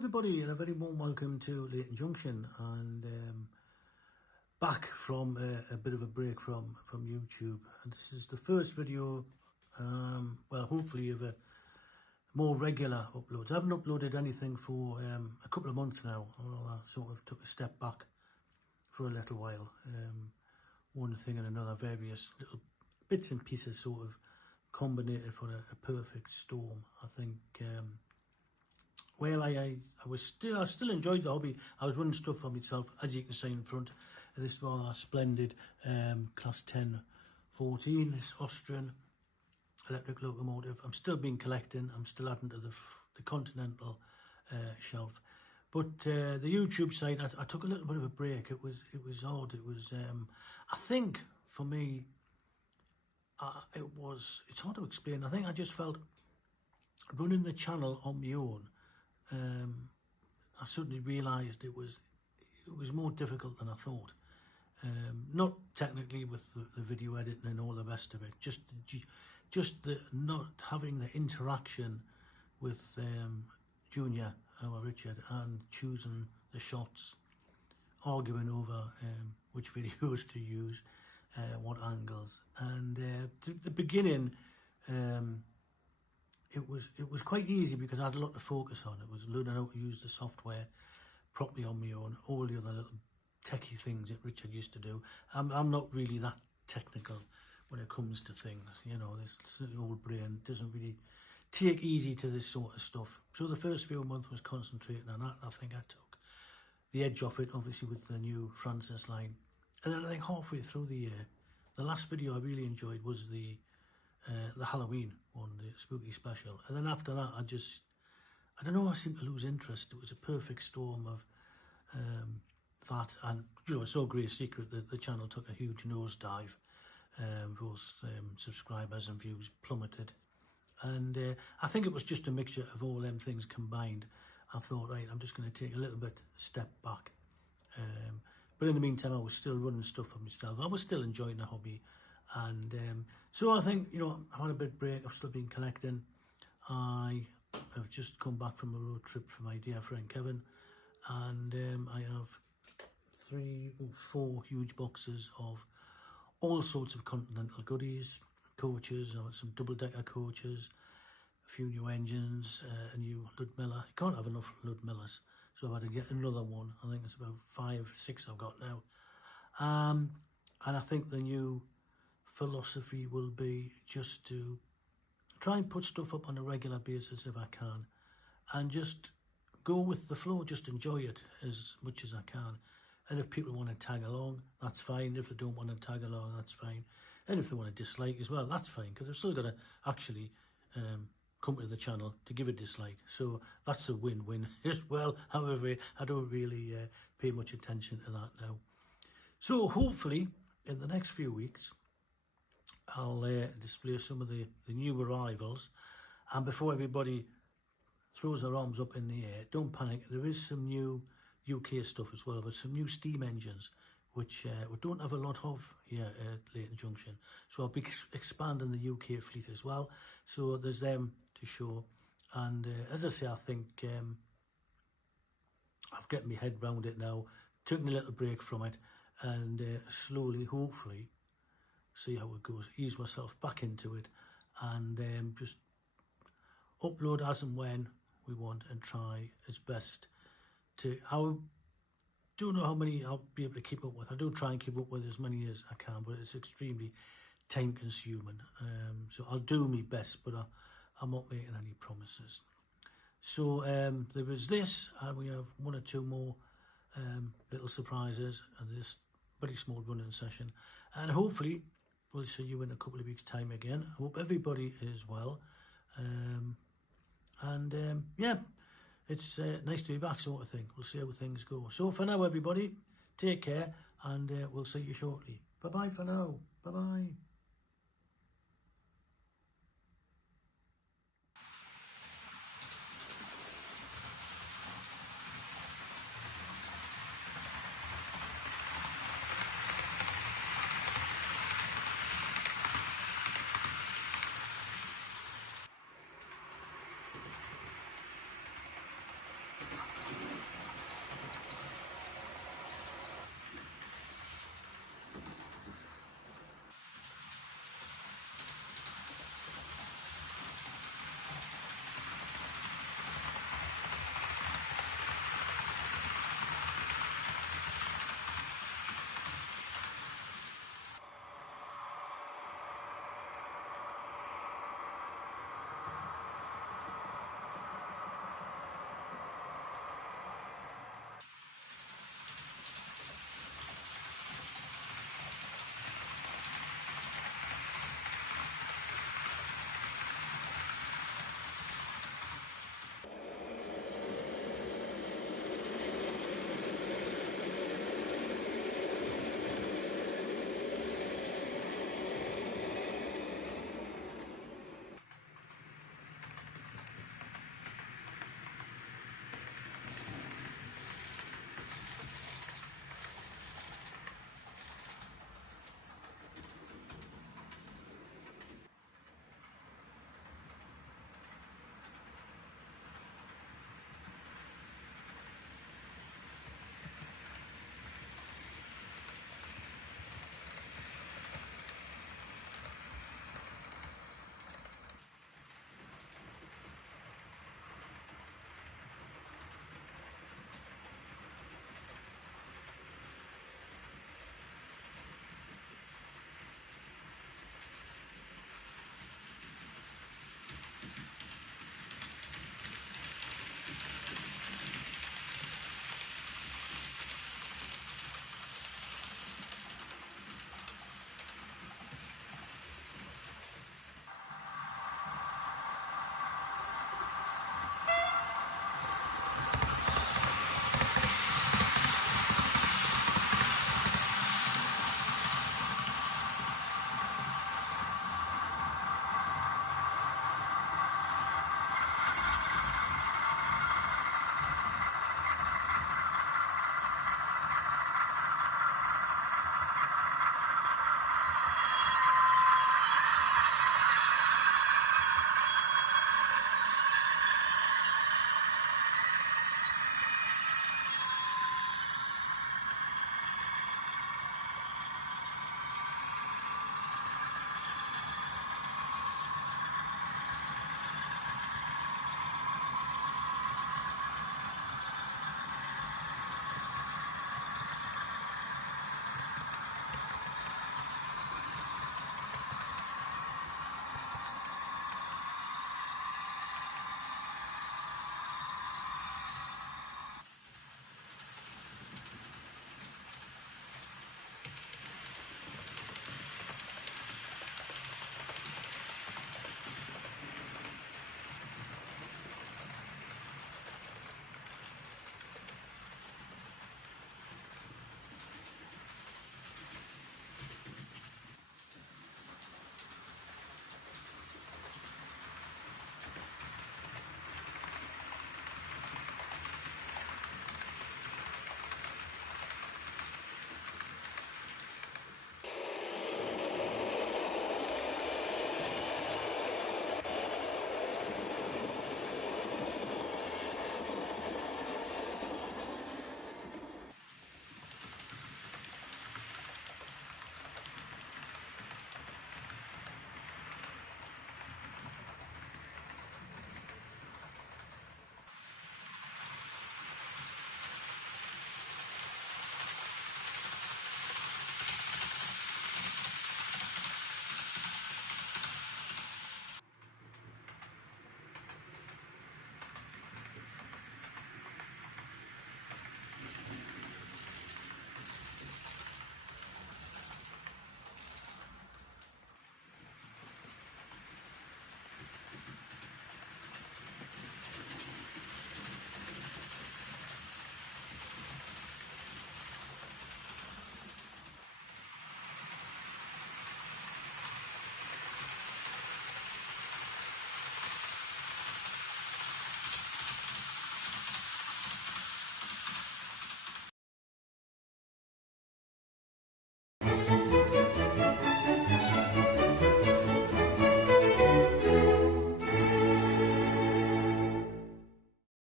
everybody, and a very warm welcome to Layton Junction, and back from a bit of a break from YouTube. And this is the first video, well, hopefully of a more regular uploads. I haven't uploaded anything for a couple of months now. I sort of took a step back for a little while. One thing and another, various little bits and pieces sort of combined for a perfect storm. I think well, I still enjoyed the hobby. I was running stuff for myself, as you can see in front of this rather splendid class 10 14, this Austrian electric locomotive. I'm still collecting. I'm still adding to the continental shelf. But the YouTube side, I took a little bit of a break. It was odd. It was I think for me, it's hard to explain. I think I just felt running the channel on my own. I suddenly realised it was more difficult than I thought. Not technically with the video editing and all the rest of it, just the not having the interaction with Junior or Richard, and choosing the shots, arguing over which videos to use, what angles, and the beginning. It was quite easy because I had a lot to focus on. It was learning how to use the software properly on my own, all the other little techie things that Richard used to do. I'm not really that technical when it comes to things, you know. This old brain doesn't really take easy to this sort of stuff. So the first few months was concentrating on that. I think I took the edge off it, obviously, with the new Francis line. And then I think halfway through the year, the last video I really enjoyed was the Halloween one, the spooky special. And then after that, I don't know, I seemed to lose interest. It was a perfect storm of that, and you know, it's no great secret that the channel took a huge nosedive. Both subscribers and views plummeted, and I think it was just a mixture of all them things combined. I thought, right, I'm just going to take a little bit step back, but in the meantime I was still running stuff for myself. I was still enjoying the hobby. And so I think, you know, I had a bit of break. I've still been collecting. I have just come back from a road trip for my dear friend Kevin, and I have 3 or 4 huge boxes of all sorts of continental goodies, coaches, some double-decker coaches, a few new engines, a new Ludmilla. You can't have enough Ludmillas, so I've had to get another one. I think it's about 5, 6 I've got now. And I think the new philosophy will be just to try and put stuff up on a regular basis if I can, and just go with the flow, just enjoy it as much as I can. And if people want to tag along, that's fine. If they don't want to tag along, that's fine. And if they want to dislike as well, that's fine, because I've still got to actually come to the channel to give a dislike, so that's a win-win as well. However, I don't really pay much attention to that now. So hopefully in the next few weeks I'll display some of the new arrivals, and before everybody throws their arms up in the air, don't panic. There is some new UK stuff as well, but some new steam engines which we don't have a lot of here at Layton Junction. So I'll be expanding the UK fleet as well, so there's them to show. And as I say, I think I've got my head round it now, took a little break from it, and slowly, hopefully, see how it goes, ease myself back into it, and just upload as and when we want, and try as best to. I don't know how many I'll be able to keep up with. I do try and keep up with as many as I can, but it's extremely time consuming. So I'll do my best, but I'm not making any promises. So there was this, and we have 1 or 2 more little surprises, and this very small running session, and hopefully we'll see you in a couple of weeks' time again. I hope everybody is well. Yeah, it's nice to be back, sort of thing. We'll see how things go. So for now, everybody, take care, and we'll see you shortly. Bye-bye for now. Bye-bye.